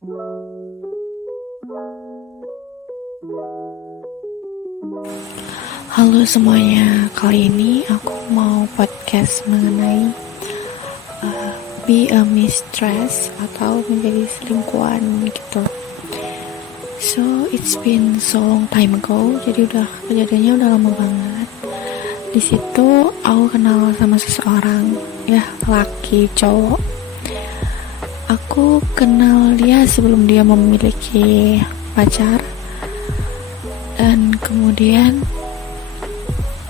Halo semuanya, kali ini aku mau podcast mengenai be a mistress atau menjadi selingkuhan gitu. So it's been so long time ago, jadi kejadiannya udah lama banget. Di situ aku kenal sama seseorang, ya laki cowok. Aku kenal dia sebelum dia memiliki pacar, dan kemudian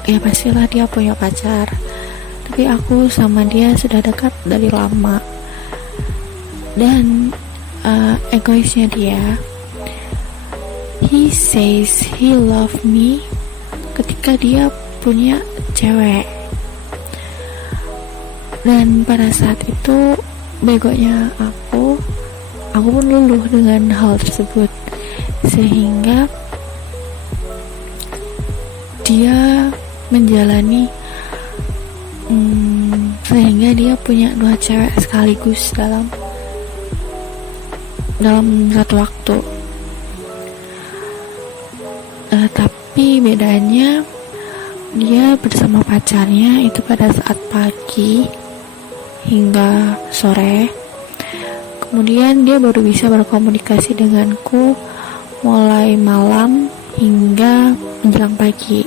ya pastilah dia punya pacar. Tapi aku sama dia sudah dekat dari lama. Dan egoisnya dia, he says he love me ketika dia punya cewek. Dan pada saat itu begonya aku pun luluh dengan hal tersebut, sehingga dia menjalani sehingga dia punya 2 cewek sekaligus dalam satu waktu. Tapi bedanya dia bersama pacarnya itu pada saat pagi hingga sore. Kemudian dia baru bisa berkomunikasi denganku mulai malam hingga menjelang pagi.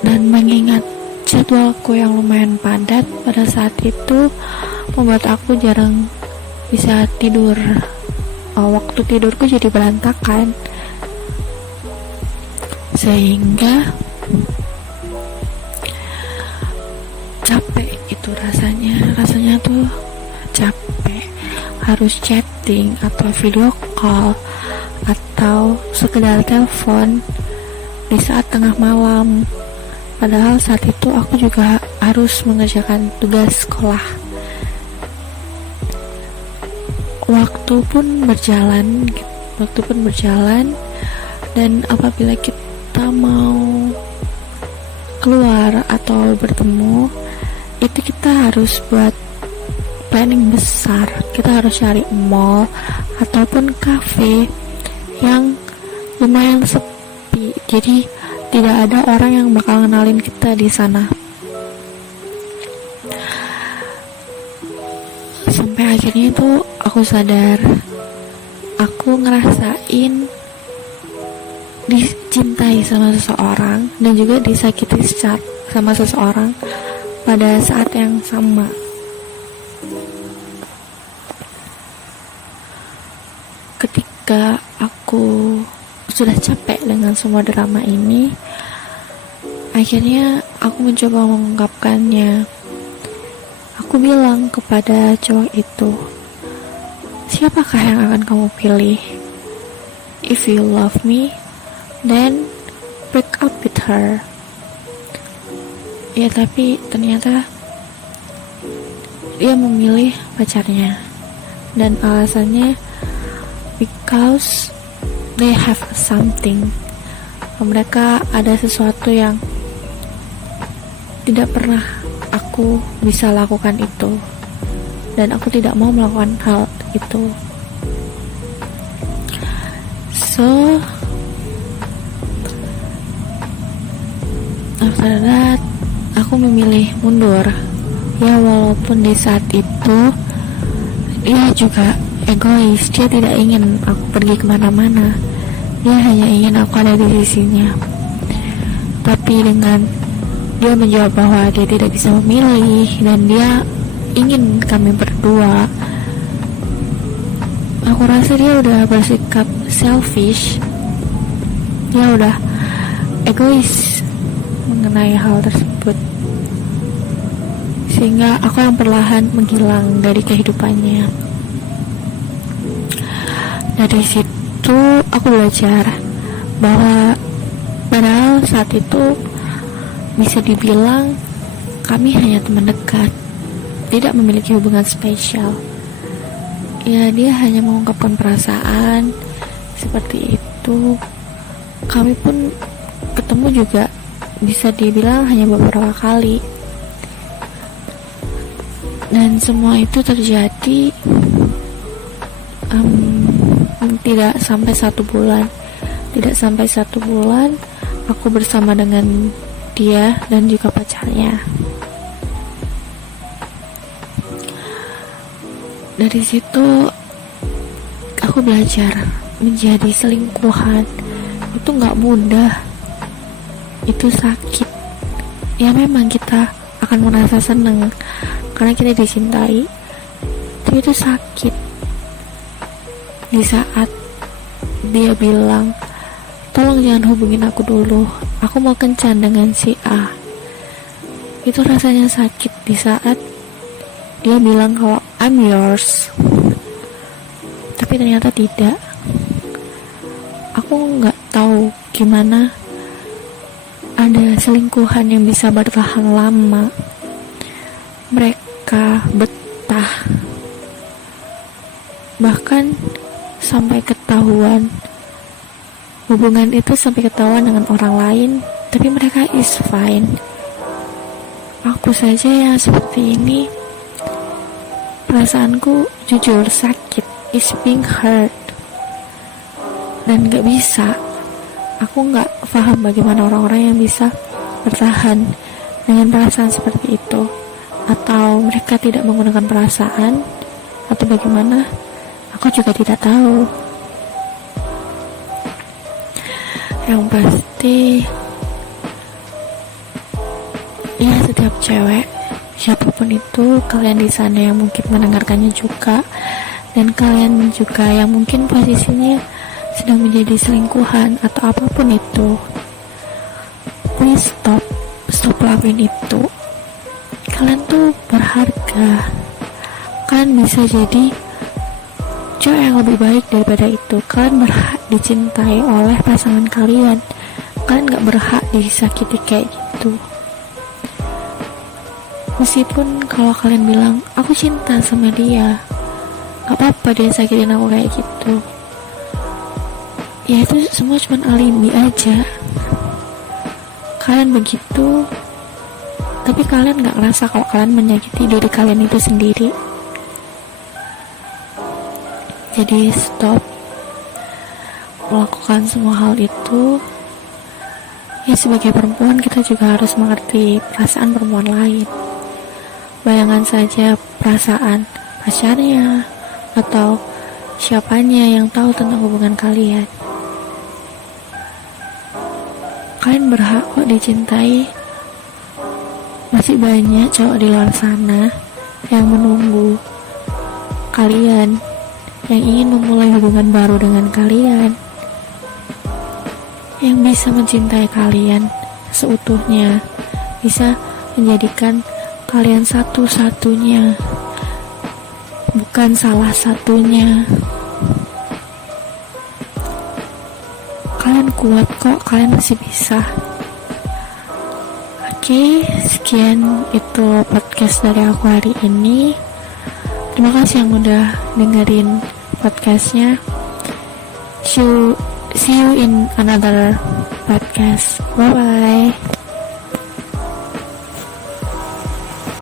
Dan mengingat jadwalku yang lumayan padat pada saat itu membuat aku jarang bisa tidur. Waktu tidurku jadi berantakan, sehingga capek itu rasanya tuh capek, harus chatting atau video call atau sekedar telepon di saat tengah malam. Padahal saat itu aku juga harus mengerjakan tugas sekolah. Waktu pun berjalan, dan apabila kita mau keluar atau bertemu, itu kita harus buat planning besar. Kita harus cari mall ataupun cafe yang lumayan sepi, jadi tidak ada orang yang bakal kenalin kita di sana. Sampai akhirnya itu aku sadar, aku ngerasain dicintai sama seseorang dan juga disakiti sama seseorang pada saat yang sama. Ketika aku sudah capek dengan semua drama ini, akhirnya aku mencoba mengungkapkannya. Aku bilang kepada cowok itu, siapakah yang akan kamu pilih? If you love me, then break up with her. Ya, tapi ternyata dia memilih pacarnya, dan alasannya because they have something. Mereka ada sesuatu yang tidak pernah aku bisa lakukan itu, dan aku tidak mau melakukan hal itu. So after that, aku memilih mundur. Ya, walaupun di saat itu dia juga egois, dia tidak ingin aku pergi kemana-mana, dia hanya ingin aku ada di sisinya. Tapi dengan dia menjawab bahwa dia tidak bisa memilih dan dia ingin kami berdua, aku rasa dia udah bersikap selfish, dia udah egois mengenai hal tersebut, sehingga aku yang perlahan menghilang dari kehidupannya. Dari situ aku belajar bahwa padahal saat itu bisa dibilang kami hanya teman dekat, tidak memiliki hubungan spesial. Ya, dia hanya mengungkapkan perasaan seperti itu. Kami pun ketemu juga bisa dibilang hanya beberapa kali. Dan semua itu terjadi tidak sampai 1 bulan. Tidak sampai 1 bulan aku bersama dengan dia dan juga pacarnya. Dari situ aku belajar menjadi selingkuhan itu gak mudah, itu sakit. Ya memang kita akan merasa senang karena kita dicintai, tapi itu sakit. Di saat dia bilang, tolong jangan hubungin aku dulu, aku mau kencan dengan si A, itu rasanya sakit. Di saat dia bilang kalau I'm yours, tapi ternyata tidak. Aku nggak tahu gimana ada selingkuhan yang bisa bertahan lama. Mereka betah, bahkan sampai ketahuan, hubungan itu sampai ketahuan dengan orang lain, tapi mereka is fine. Aku saja yang seperti ini, perasaanku jujur sakit, is being hurt, dan gak bisa. Aku gak paham bagaimana orang-orang yang bisa bertahan dengan perasaan seperti itu, atau mereka tidak menggunakan perasaan, atau bagaimana, aku juga tidak tahu. Yang pasti, ya setiap cewek, siapapun itu, kalian di sana yang mungkin mendengarkannya juga, dan kalian juga yang mungkin posisinya sedang menjadi selingkuhan atau apapun itu, please stop lakuin itu. Kalian tuh berharga, kalian bisa jadi cowok yang lebih baik daripada itu. Kalian berhak dicintai oleh pasangan kalian. Kalian gak berhak disakiti kayak gitu. Meskipun kalau kalian bilang aku cinta sama dia, gak apa-apa dia sakitin aku kayak gitu, ya itu semua cuma alibi aja. Kalian begitu, tapi kalian gak ngerasa kalau kalian menyakiti diri kalian itu sendiri. Jadi stop melakukan semua hal itu. Ya sebagai perempuan kita juga harus mengerti perasaan perempuan lain. Bayangan saja perasaan pacarnya atau siapanya yang tahu tentang hubungan kalian. Kalian berhak kok dicintai. Masih banyak cowok di luar sana yang menunggu kalian, yang ingin memulai hubungan baru dengan kalian, yang bisa mencintai kalian seutuhnya, bisa menjadikan kalian satu-satunya, bukan salah satunya. Kalian kuat kok, kalian masih bisa. Oke, sekian itu podcast dari aku hari ini. Terima kasih yang udah dengerin podcastnya. See you in another podcast. Bye bye.